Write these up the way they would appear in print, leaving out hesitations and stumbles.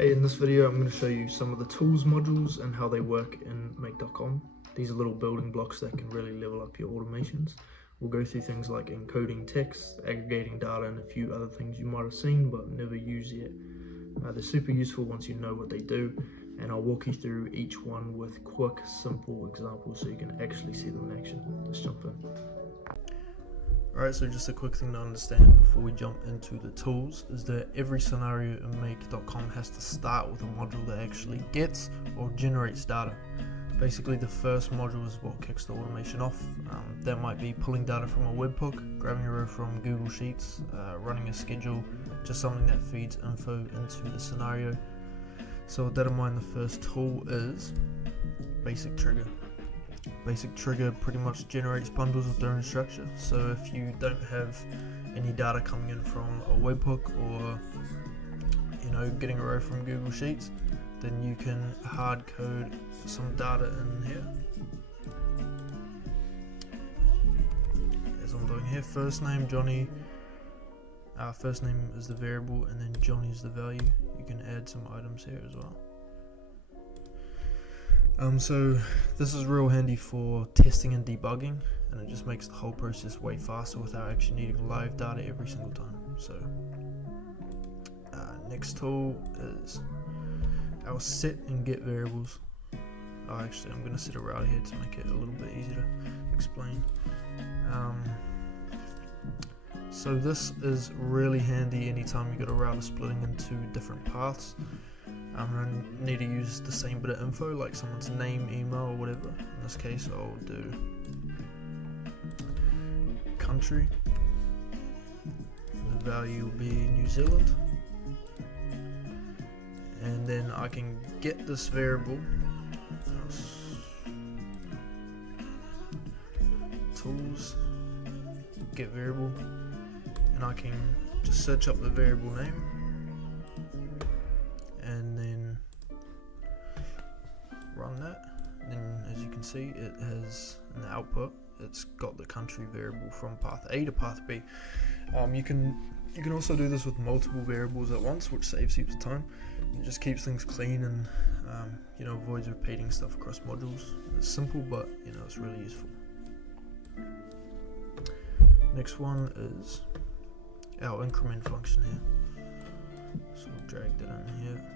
Hey, in this video I'm going to show you some of the tools modules and how they work in make.com. These are little building blocks that can really level up your automations. We'll go through things like encoding text, aggregating data, and a few other things you might have seen but never used yet. They're super useful once you know what they do, and I'll walk you through each one with quick, simple examples so you can actually see them in action. Let's jump in. Alright, so just a quick thing to understand before we jump into the tools is that every scenario in make.com has to start with a module that actually gets or generates data. Basically, the first module is what kicks the automation off. That might be pulling data from a webhook, grabbing a row from Google Sheets, running a schedule, just something that feeds info into the scenario. So with that in mind, the first tool is basic trigger. Basic trigger pretty much generates bundles with their own structure. So if you don't have any data coming in from a webhook or getting a row from Google Sheets, then you can hard code some data in here. As I'm doing here, first name Johnny. First name is the variable, and then Johnny is the value. You can add some items here as well. So this is real handy for testing and debugging, and it just makes the whole process way faster without actually needing live data every single time. So next tool is our set and get variables. Actually, I'm going to set a router here to make it a little bit easier to explain. So this is really handy anytime you got a router splitting into different paths. I need to use the same bit of info, like someone's name, email, or whatever. In this case, I'll do country. The value will be New Zealand. And then I can get this variable. Tools, get variable. And I can just search up the variable name. And then run that. And then as you can see, it has in the output, it's got the country variable from path A to path B. You can also do this with multiple variables at once, which saves heaps of time. It just keeps things clean and avoids repeating stuff across modules. It's simple, but it's really useful. Next one is our increment function here. So we'll drag that in here.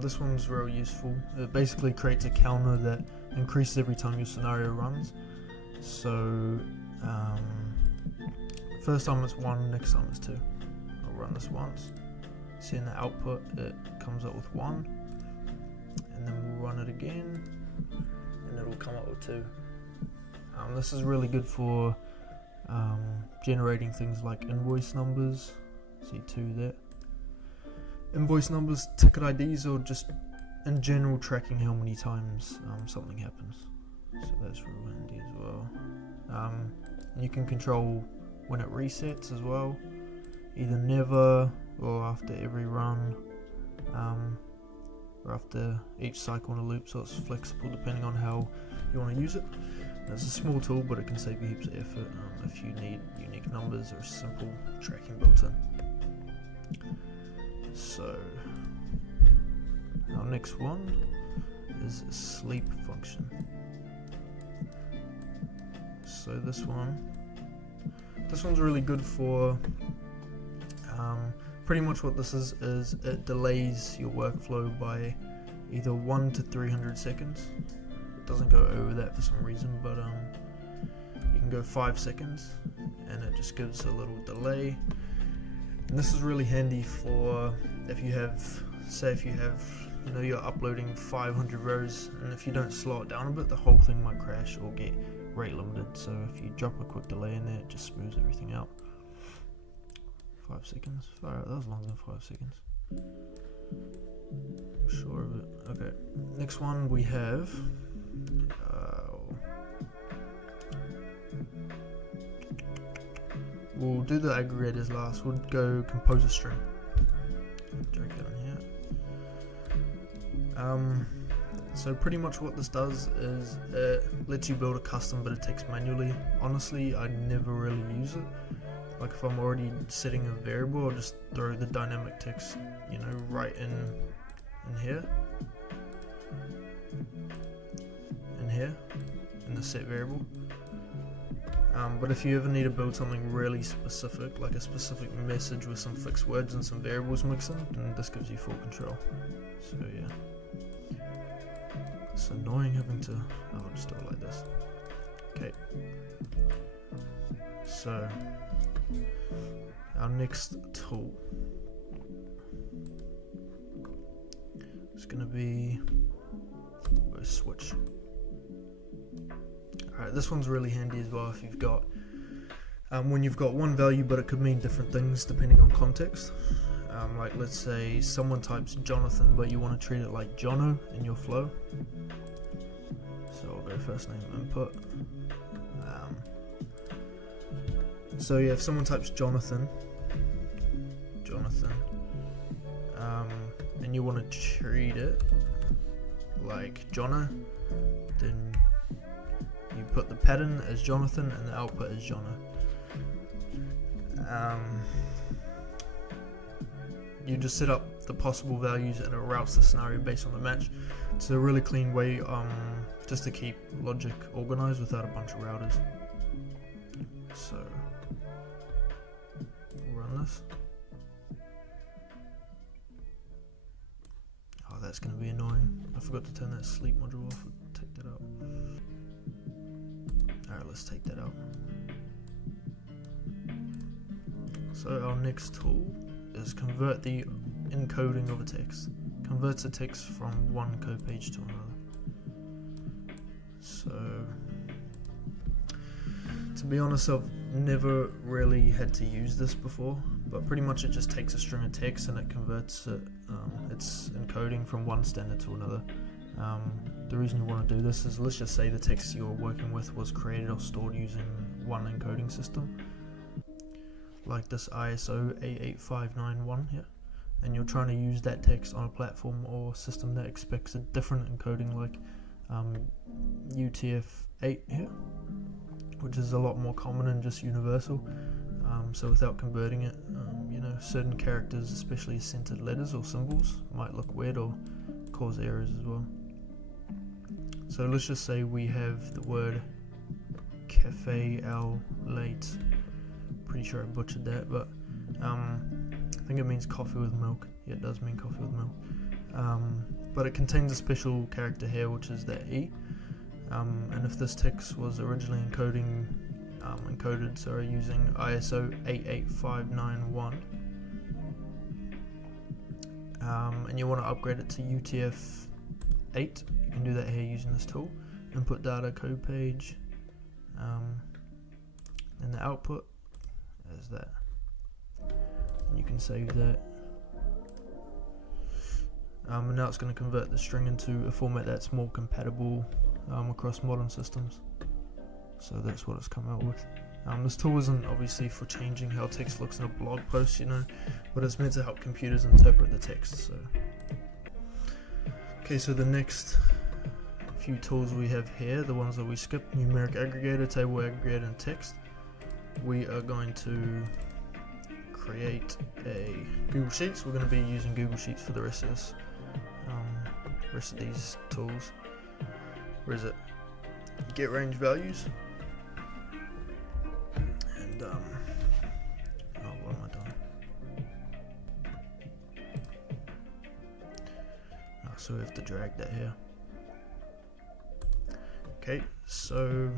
This one's real useful. It basically creates a counter that increases every time your scenario runs. So first time it's 1, next time it's 2. I'll run this once. See in the output it comes up with 1, and then we'll run it again and it'll come up with 2. This is really good for generating things like invoice numbers. See 2 there. Invoice numbers, ticket IDs, or just in general tracking how many times something happens. So that's real handy as well. You can control when it resets as well, either never or after every run, or after each cycle in a loop, so it's flexible depending on how you want to use it. It's a small tool, but it can save you heaps of effort if you need unique numbers or simple tracking built in. So our next one is a sleep function. So this one's really good for pretty much what this is it delays your workflow by either 1 to 300 seconds. It doesn't go over that for some reason, but you can go 5 seconds and it just gives a little delay. And this is really handy for if you have you're uploading 500 rows, and if you don't slow it down a bit, the whole thing might crash or get rate limited. So if you drop a quick delay in there, it just smooths everything out. 5 seconds. Alright, that was longer than 5 seconds. I'm sure of it. Okay. Next one we have. We'll do the aggregators last. We'll go composer string. Drag that in here. So pretty much what this does is it lets you build a custom bit of text manually. Honestly, I never really use it. Like if I'm already setting a variable, I'll just throw the dynamic text, you know, right in here, in the set variable. But if you ever need to build something really specific, like a specific message with some fixed words and some variables mixed in, then this gives you full control. So yeah, it's annoying having to, I'll just do it like this. Okay, so our next tool is going to be a switch. Alright, this one's really handy as well if you've got when you've got one value but it could mean different things depending on context. Like let's say someone types Jonathan but you want to treat it like Jono in your flow. So I'll go first name input. So yeah, if someone types Jonathan, and you want to treat it like Jono, then you put the pattern as Jonathan and the output as Jono. You just set up the possible values and it routes the scenario based on the match. It's a really clean way just to keep logic organized without a bunch of routers. So we'll run this. Oh, that's going to be annoying. I forgot to turn that sleep module off. Take that out. Alright, let's take that out. So our next tool is convert the encoding of a text. Converts a text from one code page to another. So, to be honest, I've never really had to use this before, but pretty much it just takes a string of text and it converts it. It's encoding from one standard to another. The reason you want to do this is, let's just say the text you're working with was created or stored using one encoding system, like this ISO 88591 here, and you're trying to use that text on a platform or system that expects a different encoding, like UTF-8 here, which is a lot more common and just universal. So without converting it, you know, certain characters, especially centered letters or symbols, might look weird or cause errors as well. So let's just say we have the word cafe al late. Pretty sure I butchered that, but I think it means coffee with milk. Yeah, it does mean coffee with milk. But it contains a special character here, which is that E. And if this text was originally encoded using ISO 88591, and you want to upgrade it to UTF-8, you can do that here using this tool. Input data code page, and the output is that. And you can save that. And now it's going to convert the string into a format that's more compatible across modern systems. So that's what it's come out with. This tool isn't obviously for changing how text looks in a blog post, you know, but it's meant to help computers interpret the text. So, okay, so the next few tools we have here, the ones that we skipped: numeric aggregator, table aggregator, and text. We are going to create a Google Sheets. We're going to be using Google Sheets for the rest of this, rest of these tools. Where is it? Get range values. And oh, what am I doing? Oh, so we have to drag that here. Okay, so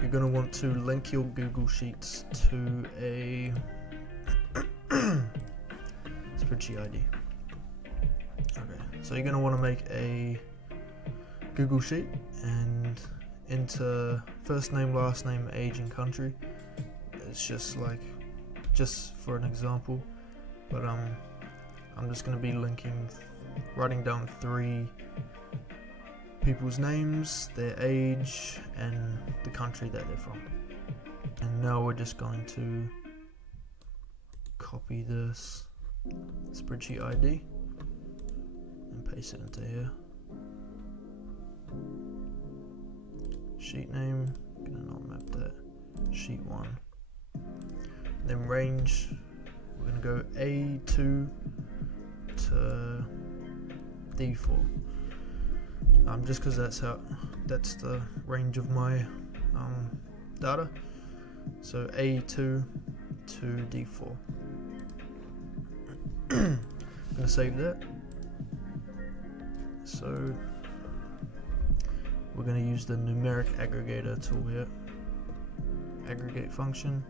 you're going to want to link your Google Sheets to a spreadsheet ID. Okay, so you're going to want to make a Google Sheet and enter first name, last name, age, and country. It's just for an example, but I'm just going to be writing down 3 people's names, their age, and the country that they're from. And now we're just going to copy this spreadsheet ID and paste it into here. Sheet name, gonna not map that. Sheet 1. Then range, we're going to go A2 to D4. Just because that's the range of my data. So A2 to D4. I'm going to save that. So we're going to use the numeric aggregator tool here. Aggregate function.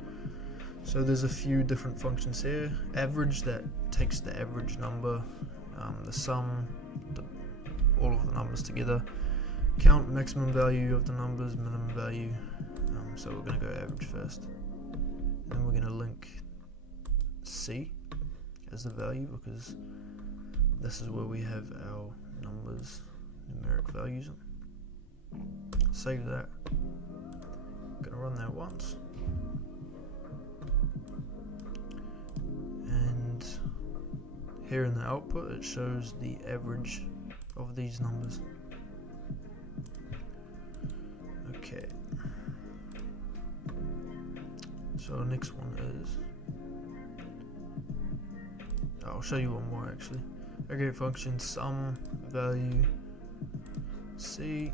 So there's a few different functions here. Average, that takes the average number, the sum, all of the numbers together. Count, maximum value of the numbers, minimum value. So we're going to go average first. And then we're going to link C as the value, because this is where we have our numbers, numeric values. Save that. I'm going to run that once. And here in the output it shows the average of these numbers. Okay. So the next one is, I'll show you one more actually. Aggregate function sum value C,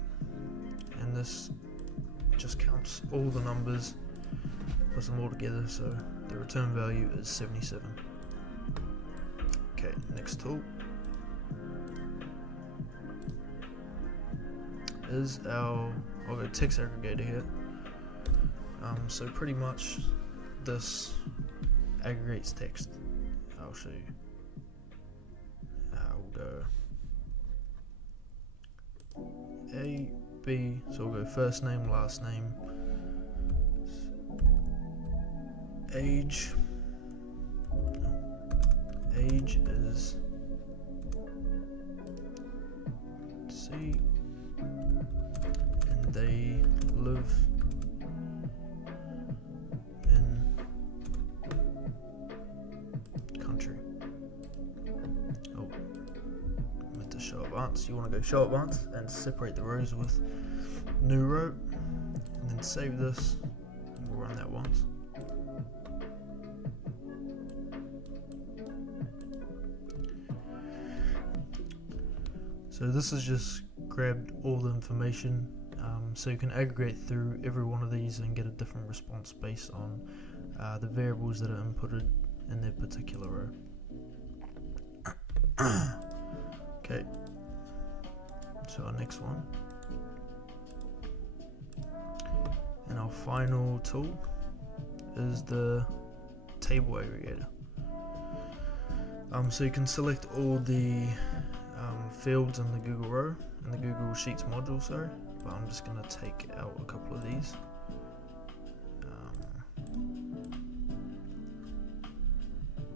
and this just counts all the numbers, puts them all together, so the return value is 77. Okay, next tool is I'll go text aggregator here. So pretty much this aggregates text. I'll show you. I'll go A, B, so we'll go first name, last name, age is C, and they live in country. Oh, I meant to show advanced. You want to go show advanced and separate the rows with new row, and then save this, and we'll run that once. So this has just grabbed all the information, so you can aggregate through every one of these and get a different response based on the variables that are inputted in their particular row. Okay, so our next one, and our final tool is the table aggregator. So you can select all the fields in the Google row, in the Google Sheets module, sorry, but I'm just going to take out a couple of these.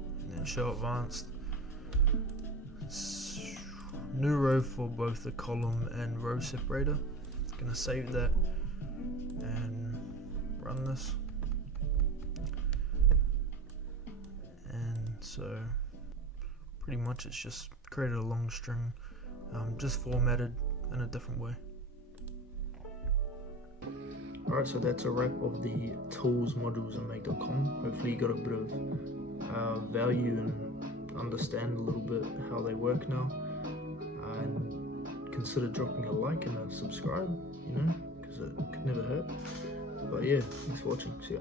And then show advanced. New row for both the column and row separator. Going to save that and run this. And so pretty much it's just created a long string, just formatted in a different way. Alright, so that's a wrap of the tools, modules in make.com. Hopefully you got a bit of value and understand a little bit how they work now. And consider dropping a like and a subscribe, because it could never hurt. But yeah, thanks for watching. See ya.